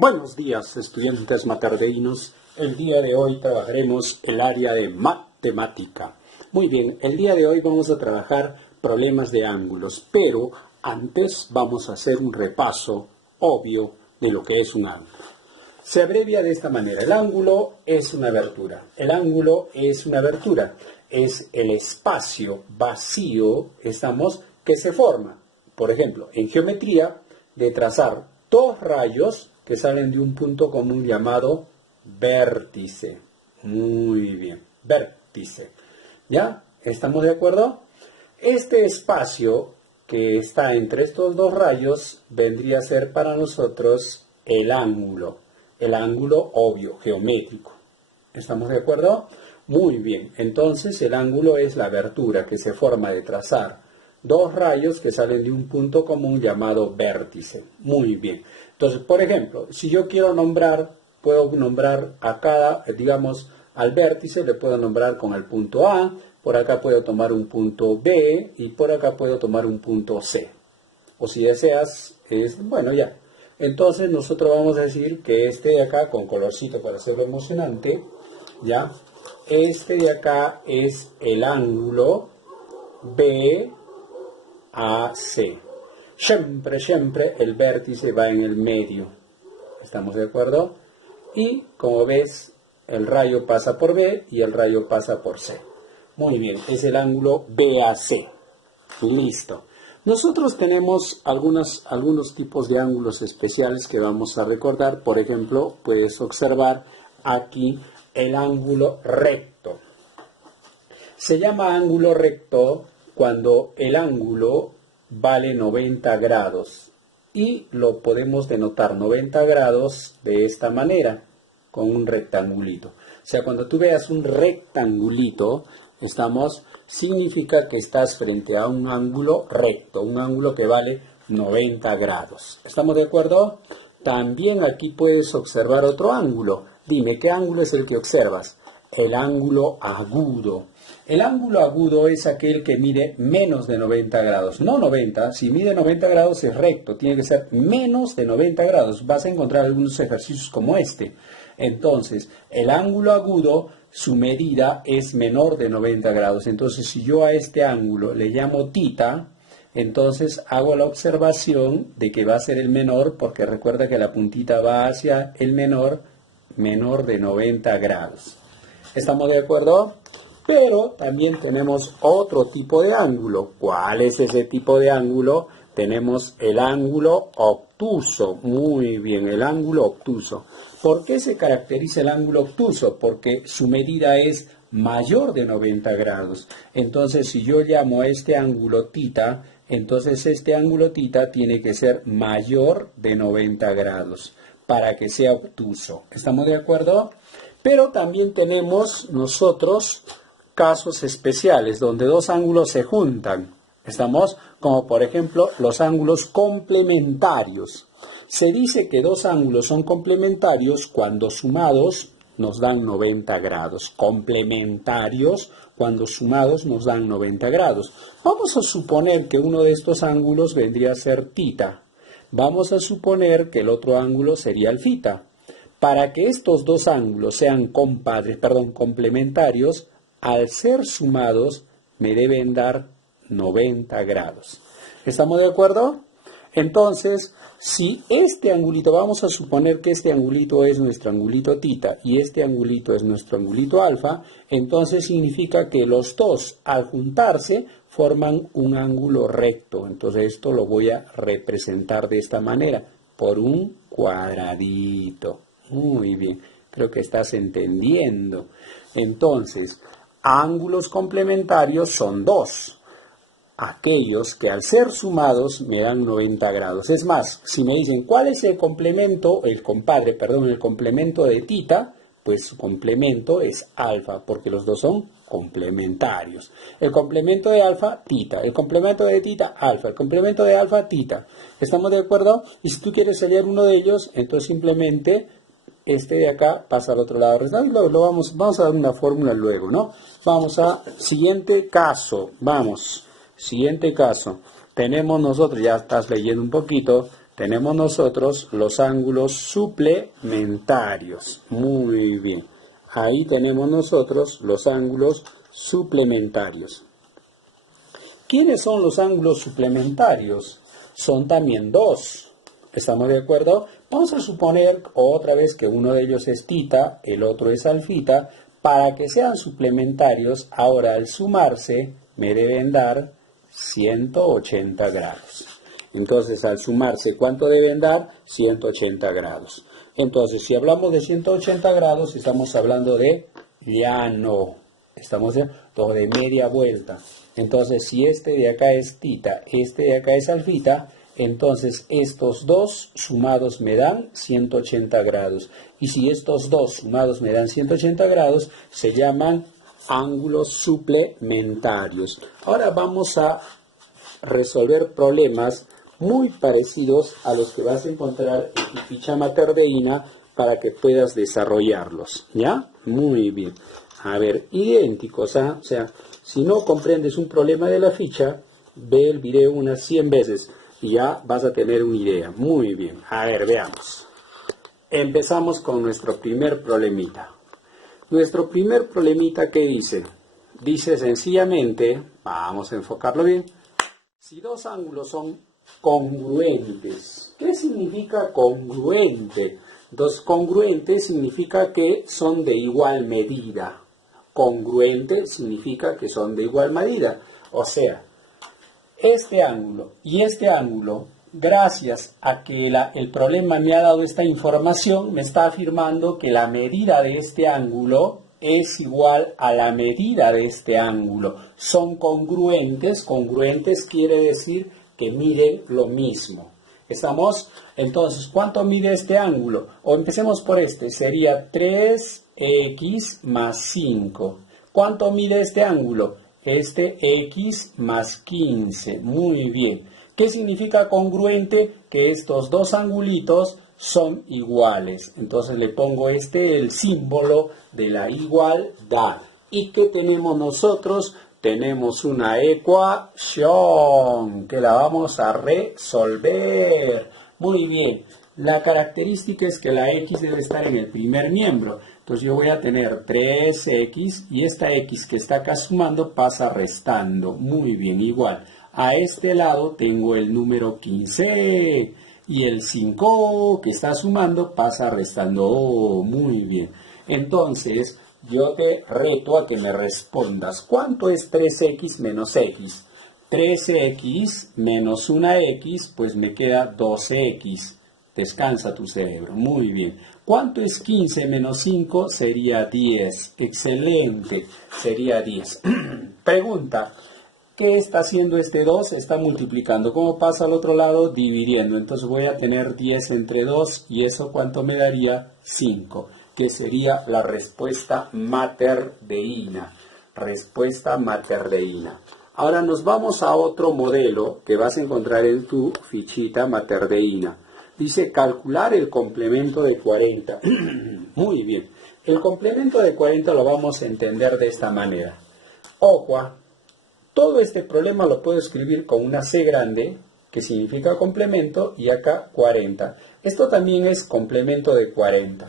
Buenos días, estudiantes matardeinos. El día de hoy trabajaremos el área de matemática. Muy bien, el día de hoy vamos a trabajar problemas de ángulos, pero antes vamos a hacer un repaso obvio de lo que es un ángulo. Se abrevia de esta manera: el ángulo es una abertura. El ángulo es una abertura. Es el espacio vacío, que se forma, por ejemplo, en geometría, de trazar dos rayos que salen de un punto común llamado vértice. Muy bien, vértice. ¿Ya? ¿Estamos de acuerdo? Este espacio que está entre estos dos rayos vendría a ser para nosotros el ángulo obvio, geométrico. ¿Estamos de acuerdo? Muy bien, entonces el ángulo es la abertura que se forma de trazar dos rayos que salen de un punto común llamado vértice. Muy bien. Entonces, por ejemplo, si yo quiero puedo nombrar a cada, al vértice, le puedo nombrar con el punto A, por acá puedo tomar un punto B y por acá puedo tomar un punto C. O si deseas, ya. Entonces nosotros vamos a decir que este de acá, con colorcito para hacerlo emocionante, ¿ya? Este de acá es el ángulo BAC. Siempre el vértice va en el medio. ¿Estamos de acuerdo? Y como ves, el rayo pasa por B y el rayo pasa por C. Muy bien, es el ángulo BAC. Listo. Nosotros tenemos algunos tipos de ángulos especiales que vamos a recordar. Por ejemplo, puedes observar aquí el ángulo recto. Se llama ángulo recto cuando el ángulo vale 90 grados y lo podemos denotar 90 grados de esta manera, con un rectangulito. O sea, cuando tú veas un rectangulito, significa que estás frente a un ángulo recto, un ángulo que vale 90 grados. ¿Estamos de acuerdo? También aquí puedes observar otro ángulo. Dime, ¿qué ángulo es el que observas? El ángulo agudo. El ángulo agudo es aquel que mide menos de 90 grados. No 90, si mide 90 grados es recto, tiene que ser menos de 90 grados. Vas a encontrar algunos ejercicios como este. Entonces, el ángulo agudo, su medida es menor de 90 grados. Entonces, si yo a este ángulo le llamo tita, entonces hago la observación de que va a ser el menor, porque recuerda que la puntita va hacia el menor de 90 grados. ¿Estamos de acuerdo? Pero también tenemos otro tipo de ángulo. ¿Cuál es ese tipo de ángulo? Tenemos el ángulo obtuso. Muy bien, el ángulo obtuso. ¿Por qué se caracteriza el ángulo obtuso? Porque su medida es mayor de 90 grados. Entonces, si yo llamo a este ángulo tita, entonces este ángulo tita tiene que ser mayor de 90 grados para que sea obtuso. ¿Estamos de acuerdo? Pero también tenemos nosotros casos especiales donde dos ángulos se juntan. Como por ejemplo los ángulos complementarios. Se dice que dos ángulos son complementarios cuando sumados nos dan 90 grados. Complementarios cuando sumados nos dan 90 grados. Vamos a suponer que uno de estos ángulos vendría a ser tita. Vamos a suponer que el otro ángulo sería el fita. Para que estos dos ángulos sean complementarios, al ser sumados me deben dar 90 grados. ¿Estamos de acuerdo? Entonces, si este angulito, vamos a suponer que este angulito es nuestro angulito tita y este angulito es nuestro angulito alfa, entonces significa que los dos al juntarse forman un ángulo recto. Entonces esto lo voy a representar de esta manera, por un cuadradito. Muy bien, creo que estás entendiendo. Entonces, ángulos complementarios son dos. Aquellos que al ser sumados me dan 90 grados. Es más, si me dicen cuál es el complemento, el complemento de tita, pues su complemento es alfa, porque los dos son complementarios. El complemento de alfa, tita. El complemento de tita, alfa. El complemento de alfa, tita. ¿Estamos de acuerdo? Y si tú quieres hallar uno de ellos, entonces simplemente este de acá pasa al otro lado. Vamos a dar una fórmula luego, ¿no? Vamos a siguiente caso. Siguiente caso. Tenemos nosotros, ya estás leyendo un poquito, tenemos nosotros los ángulos suplementarios. Muy bien. Ahí tenemos nosotros los ángulos suplementarios. ¿Quiénes son los ángulos suplementarios? Son también dos. ¿Estamos de acuerdo? Vamos a suponer otra vez que uno de ellos es tita, el otro es alfita. Para que sean suplementarios, ahora al sumarse me deben dar 180 grados. Entonces, al sumarse, ¿cuánto deben dar? 180 grados. Entonces, si hablamos de 180 grados, estamos hablando de llano. Estamos de media vuelta. Entonces, si este de acá es tita, este de acá es alfita, entonces estos dos sumados me dan 180 grados. Y si estos dos sumados me dan 180 grados, se llaman ángulos suplementarios. Ahora vamos a resolver problemas muy parecidos a los que vas a encontrar en tu ficha materdeína para que puedas desarrollarlos, ¿ya? Muy bien. A ver, idénticos, ¿ah? O sea, si no comprendes un problema de la ficha, ve el video unas 100 veces y ya vas a tener una idea. Muy bien. A ver, veamos. Empezamos con nuestro primer problemita. Nuestro primer problemita, ¿qué dice? Dice sencillamente, vamos a enfocarlo bien, si dos ángulos son congruentes. ¿Qué significa congruente? Dos congruentes significa que son de igual medida. Congruente significa que son de igual medida. O sea, este ángulo y este ángulo, gracias a que el problema me ha dado esta información, me está afirmando que la medida de este ángulo es igual a la medida de este ángulo. Son congruentes. Congruentes quiere decir que miden lo mismo. ¿Estamos? Entonces, ¿cuánto mide este ángulo? O empecemos por este. Sería 3x más 5. ¿Cuánto mide este ángulo? Este x más 15. Muy bien. ¿Qué significa congruente? Que estos dos angulitos son iguales. Entonces le pongo el símbolo de la igualdad. ¿Y qué tenemos nosotros? Tenemos una ecuación que la vamos a resolver. Muy bien. La característica es que la x debe estar en el primer miembro. Entonces yo voy a tener 3x y esta x que está acá sumando pasa restando. Muy bien, igual. A este lado tengo el número 15 y el 5 que está sumando pasa restando. Oh, muy bien. Entonces yo te reto a que me respondas. ¿Cuánto es 3x menos x? 13x menos una x, pues me queda 12x. Descansa tu cerebro. Muy bien. ¿Cuánto es 15 menos 5? Sería 10. Excelente. Sería 10. Pregunta. ¿Qué está haciendo este 2? Está multiplicando. ¿Cómo pasa al otro lado? Dividiendo. Entonces voy a tener 10 entre 2 y eso ¿cuánto me daría? 5. Que sería la respuesta materdeína. Respuesta materdeína. Ahora nos vamos a otro modelo que vas a encontrar en tu fichita materdeína. Dice calcular el complemento de 40. Muy bien. El complemento de 40 lo vamos a entender de esta manera. Ojo, todo este problema lo puedo escribir con una C grande, que significa complemento, y acá 40. Esto también es complemento de 40.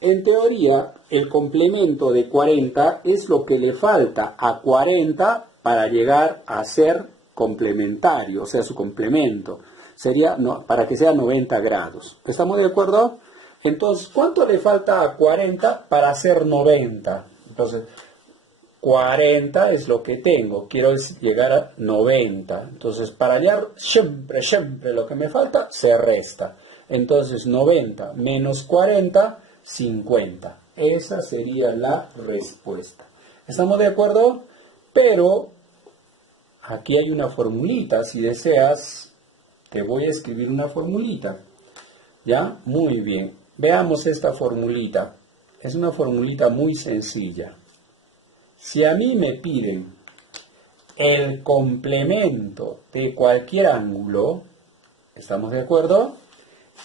En teoría, el complemento de 40 es lo que le falta a 40 para llegar a ser complementario, o sea, su complemento. Sería para que sea 90 grados. ¿Estamos de acuerdo? Entonces, ¿cuánto le falta a 40 para hacer 90? Entonces, 40 es lo que tengo. Quiero llegar a 90. Entonces, para hallar siempre lo que me falta, se resta. Entonces, 90 menos 40, 50. Esa sería la respuesta. ¿Estamos de acuerdo? Pero, aquí hay una formulita. Si deseas, te voy a escribir una formulita. ¿Ya? Muy bien. Veamos esta formulita. Es una formulita muy sencilla. Si a mí me piden el complemento de cualquier ángulo, ¿estamos de acuerdo?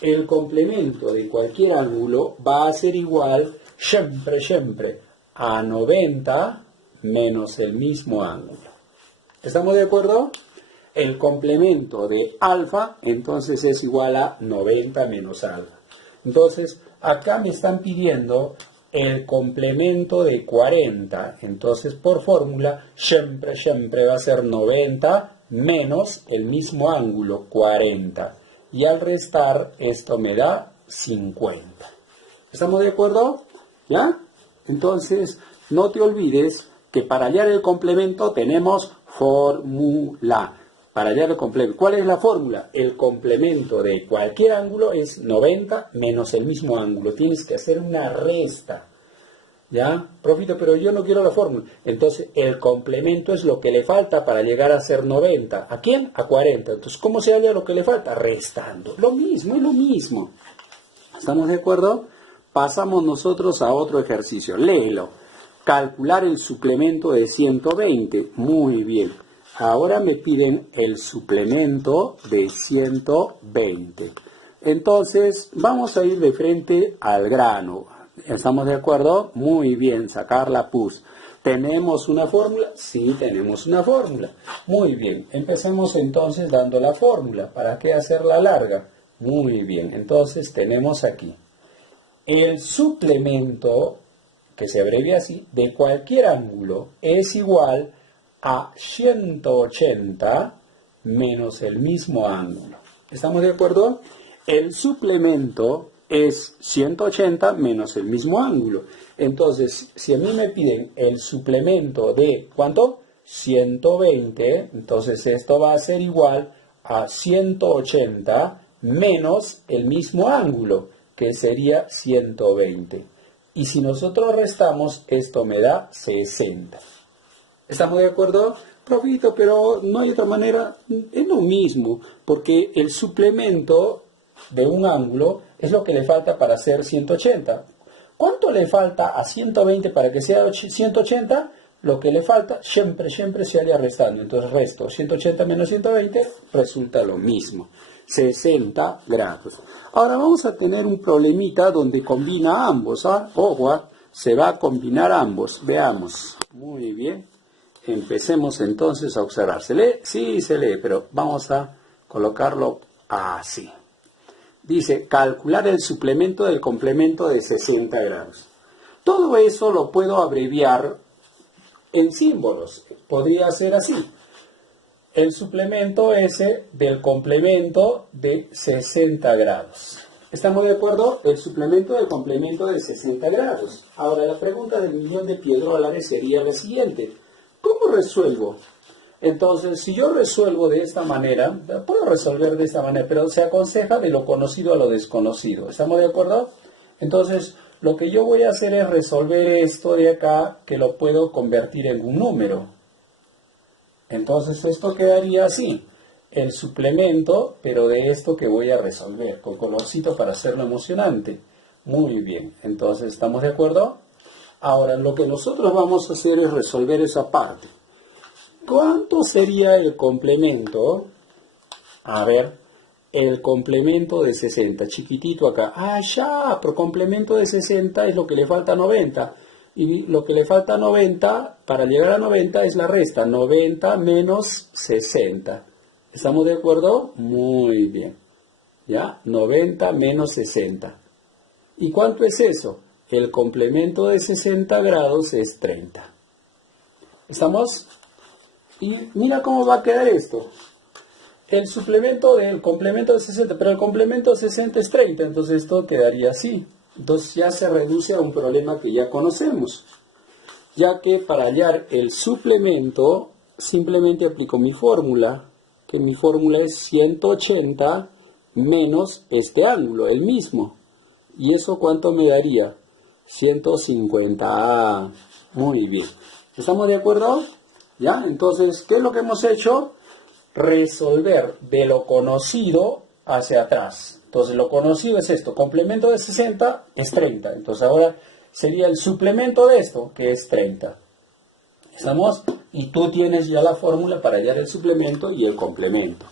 El complemento de cualquier ángulo va a ser igual siempre a 90 menos el mismo ángulo. ¿Estamos de acuerdo? el complemento de alfa, entonces es igual a 90 menos alfa. Entonces, acá me están pidiendo el complemento de 40. Entonces, por fórmula, siempre va a ser 90 menos el mismo ángulo, 40. Y al restar, esto me da 50. ¿Estamos de acuerdo? ¿Ya? Entonces, no te olvides que para hallar el complemento tenemos fórmula. Para hallar el complemento, ¿cuál es la fórmula? El complemento de cualquier ángulo es 90 menos el mismo ángulo. Tienes que hacer una resta. ¿Ya? Profito, pero yo no quiero la fórmula. Entonces, el complemento es lo que le falta para llegar a ser 90. ¿A quién? A 40. Entonces, ¿cómo se halla lo que le falta? Restando. Lo mismo, es lo mismo. ¿Estamos de acuerdo? Pasamos nosotros a otro ejercicio. Léelo. Calcular el suplemento de 120. Muy bien. Ahora me piden el suplemento de 120. Entonces, vamos a ir de frente al grano. ¿Estamos de acuerdo? Muy bien, sacar la pus. ¿Tenemos una fórmula? Sí, tenemos una fórmula. Muy bien, empecemos entonces dando la fórmula. ¿Para qué hacerla larga? Muy bien, entonces tenemos aquí el suplemento, que se abrevia así, de cualquier ángulo es igual a 180 menos el mismo ángulo. ¿Estamos de acuerdo? El suplemento es 180 menos el mismo ángulo. Entonces, si a mí me piden el suplemento de, ¿cuánto? 120, entonces esto va a ser igual a 180 menos el mismo ángulo, que sería 120. Y si nosotros restamos, esto me da 60. ¿Estamos de acuerdo? Profito, pero no hay otra manera. Es lo mismo, porque el suplemento de un ángulo es lo que le falta para hacer 180. ¿Cuánto le falta a 120 para que sea 180? Lo que le falta siempre se halla restando. Entonces resto 180 menos 120 resulta lo mismo. 60 grados. Ahora vamos a tener un problemita donde combina ambos. Ojo, se va a combinar ambos. Veamos. Muy bien. Empecemos entonces a observar. ¿Se lee? Sí, se lee, pero vamos a colocarlo así. Dice, calcular el suplemento del complemento de 60 grados. Todo eso lo puedo abreviar en símbolos. Podría ser así. El suplemento S del complemento de 60 grados. ¿Estamos de acuerdo? El suplemento del complemento de 60 grados. Ahora, la pregunta del millón de $1,000,000 sería la siguiente. ¿Cómo resuelvo? Entonces, si yo resuelvo de esta manera, puedo resolver de esta manera, pero se aconseja de lo conocido a lo desconocido. ¿Estamos de acuerdo? Entonces, lo que yo voy a hacer es resolver esto de acá, que lo puedo convertir en un número. Entonces, esto quedaría así. El suplemento, pero de esto que voy a resolver, con colorcito para hacerlo emocionante. Muy bien. Entonces, ¿estamos de acuerdo? Ahora, lo que nosotros vamos a hacer es resolver esa parte. ¿Cuánto sería el complemento? A ver, el complemento de 60, chiquitito acá. Ah, ya, pero complemento de 60 es lo que le falta a 90. Y lo que le falta a 90, para llegar a 90 es la resta. 90 menos 60. ¿Estamos de acuerdo? Muy bien. ¿Ya? 90 menos 60. ¿Y cuánto es eso? El complemento de 60 grados es 30. ¿Estamos? Y mira cómo va a quedar esto. El suplemento del complemento de 60, pero el complemento de 60 es 30, entonces esto quedaría así. Entonces ya se reduce a un problema que ya conocemos. Ya que para hallar el suplemento, simplemente aplico mi fórmula, que mi fórmula es 180 menos este ángulo, el mismo. ¿Y eso cuánto me daría? 150. Ah, muy bien. ¿Estamos de acuerdo? ¿Ya? Entonces, ¿qué es lo que hemos hecho? Resolver de lo conocido hacia atrás. Entonces, lo conocido es esto. Complemento de 60 es 30. Entonces, ahora sería el suplemento de esto, que es 30. ¿Estamos? Y tú tienes ya la fórmula para hallar el suplemento y el complemento.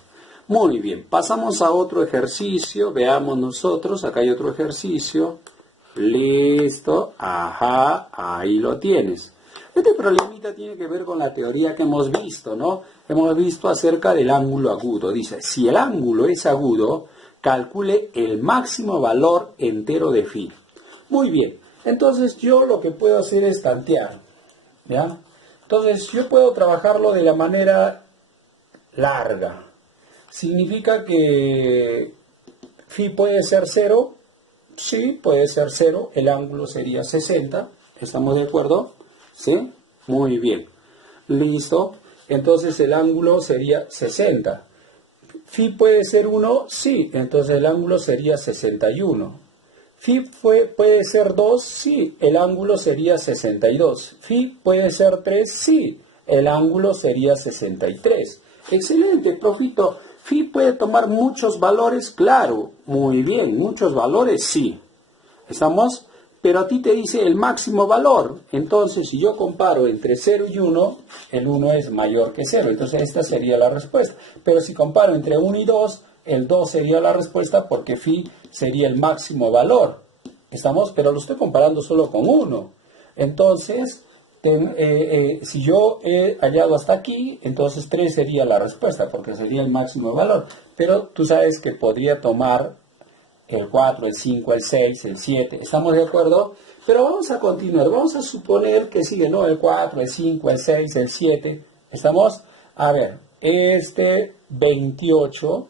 Muy bien. Pasamos a otro ejercicio. Veamos nosotros. Acá hay otro ejercicio. Listo. Ajá. Ahí lo tienes. Este problemita tiene que ver con la teoría que hemos visto, ¿no? Hemos visto acerca del ángulo agudo. Dice, si el ángulo es agudo, calcule el máximo valor entero de phi. Muy bien, entonces yo lo que puedo hacer es tantear, ¿ya? Entonces yo puedo trabajarlo de la manera larga. ¿Significa que phi puede ser 0? Sí, puede ser 0. El ángulo sería 60. ¿Estamos de acuerdo? ¿Sí? Muy bien. Listo. Entonces el ángulo sería 60. ¿Phi puede ser 1? Sí. Entonces el ángulo sería 61. ¿Phi puede ser 2? Sí. El ángulo sería 62. ¿Phi puede ser 3? Sí. El ángulo sería 63. Excelente, profito. ¿Phi puede tomar muchos valores? Claro. Muy bien. ¿Muchos valores? Sí. ¿Estamos? Pero a ti te dice el máximo valor. Entonces, si yo comparo entre 0 y 1, el 1 es mayor que 0. Entonces, esta sería la respuesta. Pero si comparo entre 1 y 2, el 2 sería la respuesta porque phi sería el máximo valor. ¿Estamos? Pero lo estoy comparando solo con 1. Entonces, si yo he hallado hasta aquí, entonces 3 sería la respuesta porque sería el máximo valor. Pero tú sabes que podría tomar el 4, el 5, el 6, el 7, ¿estamos de acuerdo? Pero vamos a continuar, vamos a suponer que sigue, ¿no? El 4, el 5, el 6, el 7, ¿estamos? A ver, 28,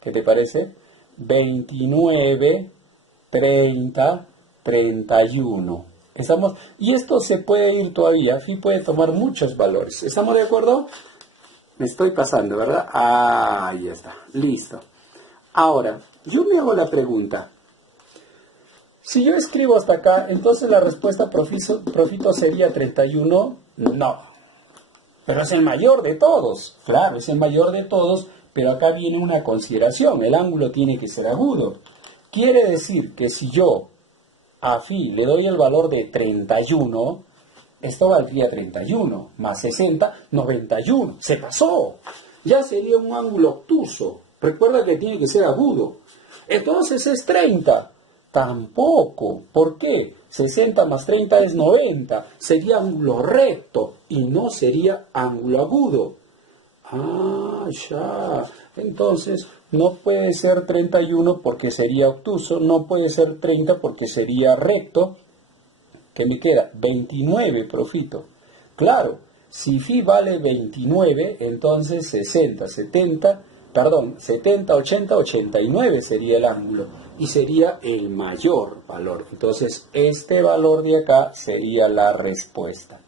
¿qué te parece? 29, 30, 31, ¿estamos? Y esto se puede ir todavía, phi puede tomar muchos valores, ¿estamos de acuerdo? Me estoy pasando, ¿verdad? Ahí está, listo. Ahora, yo me hago la pregunta, si yo escribo hasta acá, entonces la respuesta profito sería 31, no, pero es el mayor de todos, claro, es el mayor de todos, pero acá viene una consideración, el ángulo tiene que ser agudo, quiere decir que si yo a phi le doy el valor de 31, esto valdría 31, más 60, 91, se pasó, ya sería un ángulo obtuso, recuerda que tiene que ser agudo. Entonces es 30. Tampoco. ¿Por qué? 60 más 30 es 90. Sería ángulo recto y no sería ángulo agudo. Ah, ya. Entonces no puede ser 31 porque sería obtuso. No puede ser 30 porque sería recto. ¿Qué me queda? 29, profito. Claro, si phi vale 29, entonces 70, 80, 89 sería el ángulo y sería el mayor valor. Entonces, este valor de acá sería la respuesta.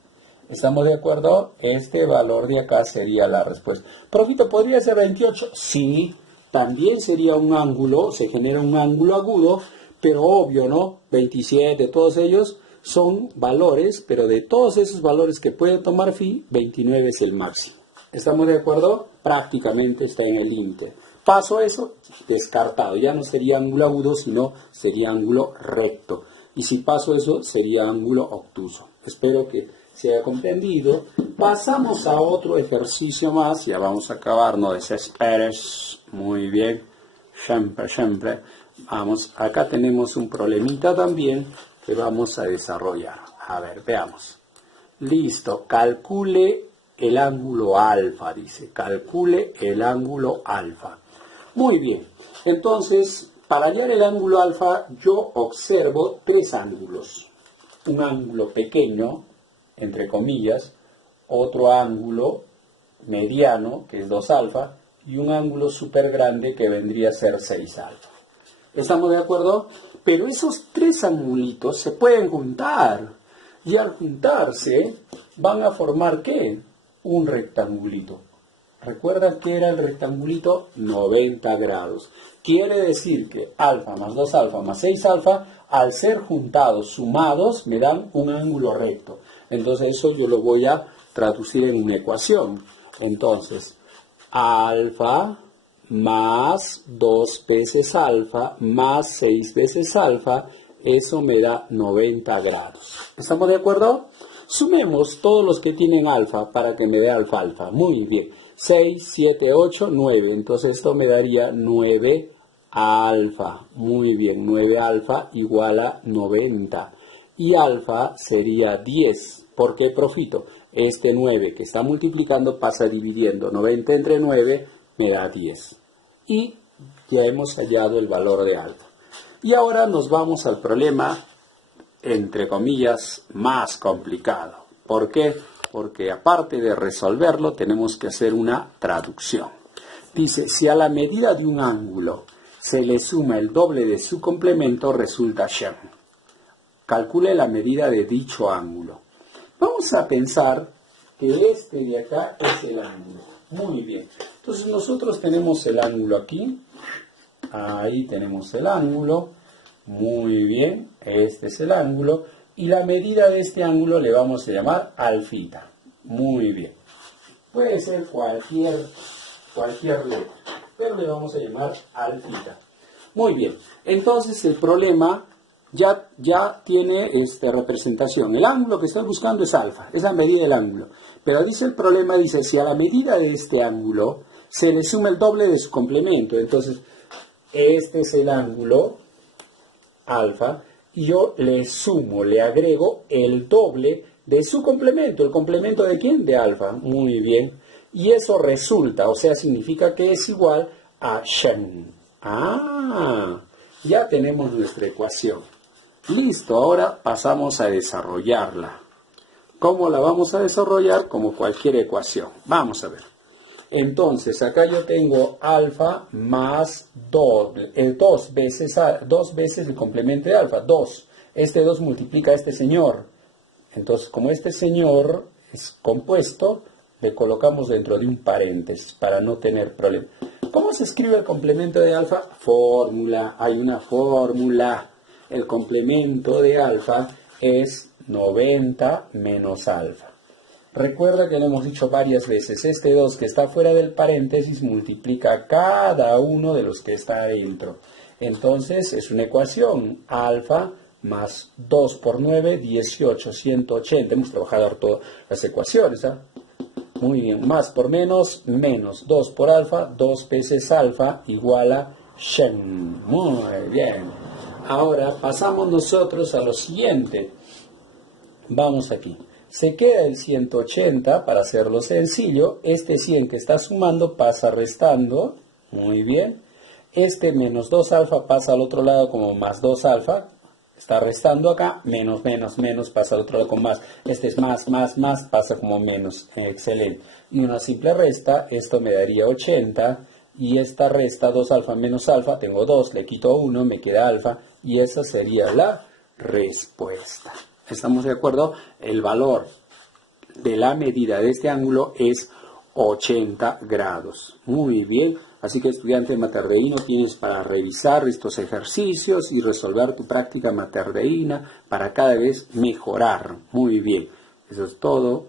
¿Estamos de acuerdo? Este valor de acá sería la respuesta. Profito, ¿podría ser 28? Sí, también sería un ángulo, se genera un ángulo agudo, pero obvio, ¿no? 27, todos ellos son valores, pero de todos esos valores que puede tomar phi, 29 es el máximo. ¿Estamos de acuerdo? Prácticamente está en el límite. Paso eso, descartado. Ya no sería ángulo agudo, sino sería ángulo recto. Y si paso eso, sería ángulo obtuso. Espero que se haya comprendido. Pasamos a otro ejercicio más. Ya vamos a acabar, no desesperes. Muy bien. Siempre, siempre. Vamos, acá tenemos un problemita también que vamos a desarrollar. A ver, veamos. Listo, calcule el ángulo alfa, dice. Calcule el ángulo alfa. Muy bien, entonces, para hallar el ángulo alfa, yo observo tres ángulos. Un ángulo pequeño, entre comillas, otro ángulo mediano, que es 2 alfa, y un ángulo súper grande que vendría a ser 6 alfa. ¿Estamos de acuerdo? Pero esos tres angulitos se pueden juntar. Y al juntarse, van a formar, ¿qué? Un rectangulito. ¿Recuerdan qué era el rectangulito? 90 grados. Quiere decir que alfa más 2 alfa más 6 alfa, al ser juntados, sumados, me dan un ángulo recto. Entonces eso yo lo voy a traducir en una ecuación. Entonces, alfa más 2 veces alfa más 6 veces alfa, eso me da 90 grados. ¿Estamos de acuerdo? Sumemos todos los que tienen alfa para que me dé alfa alfa. Muy bien. 6, 7, 8, 9. Entonces esto me daría 9 alfa. Muy bien. 9 alfa igual a 90. Y alfa sería 10. ¿Por qué profito? Este 9 que está multiplicando pasa dividiendo. 90 entre 9 me da 10. Y ya hemos hallado el valor de alfa. Y ahora nos vamos al problema, entre comillas, más complicado. ¿Por qué? Porque aparte de resolverlo, tenemos que hacer una traducción. Dice, si a la medida de un ángulo se le suma el doble de su complemento, resulta Shen. Calcule la medida de dicho ángulo. Vamos a pensar que este de acá es el ángulo. Muy bien. Entonces nosotros tenemos el ángulo aquí. Ahí tenemos el ángulo. Muy bien. Este es el ángulo. Y la medida de este ángulo le vamos a llamar alfita. Muy bien. Puede ser cualquier letra, pero le vamos a llamar alfita. Muy bien. Entonces el problema ya tiene representación. El ángulo que estoy buscando es alfa, es la medida del ángulo. Pero dice el problema, dice, si a la medida de este ángulo se le suma el doble de su complemento. Entonces, este es el ángulo, alfa, y yo le sumo, le agrego el doble de su complemento. ¿El complemento de quién? De alfa. Muy bien. Y eso resulta, o sea, significa que es igual a Shen. Ya tenemos nuestra ecuación. Listo, ahora pasamos a desarrollarla. ¿Cómo la vamos a desarrollar? Como cualquier ecuación. Vamos a ver. Entonces, acá yo tengo alfa más 2 veces el complemento de alfa, 2. Este 2 multiplica a este señor. Entonces, como este señor es compuesto, le colocamos dentro de un paréntesis para no tener problema. ¿Cómo se escribe el complemento de alfa? Fórmula, hay una fórmula. El complemento de alfa es 90 menos alfa. Recuerda que lo hemos dicho varias veces, este 2 que está fuera del paréntesis multiplica cada uno de los que está adentro. Entonces es una ecuación, alfa más 2 por 9, 18, 180. Hemos trabajado todas las ecuaciones, ¿eh? Muy bien, más por menos, menos 2 por alfa, 2 veces alfa igual a Shen. Muy bien. Ahora pasamos nosotros a lo siguiente. Vamos aquí. Se queda el 180, para hacerlo sencillo. Este 100 que está sumando pasa restando. Muy bien. Este menos 2 alfa pasa al otro lado como más 2 alfa. Está restando acá. Menos, menos, menos pasa al otro lado con más. Este es más, más, más pasa como menos. Excelente. Y una simple resta. Esto me daría 80. Y esta resta 2 alfa menos alfa. Tengo 2, le quito 1, me queda alfa. Y esa sería la respuesta. ¿Estamos de acuerdo? El valor de la medida de este ángulo es 80 grados. Muy bien. Así que, estudiante materdeíno, tienes para revisar estos ejercicios y resolver tu práctica materdeína para cada vez mejorar. Muy bien. Eso es todo.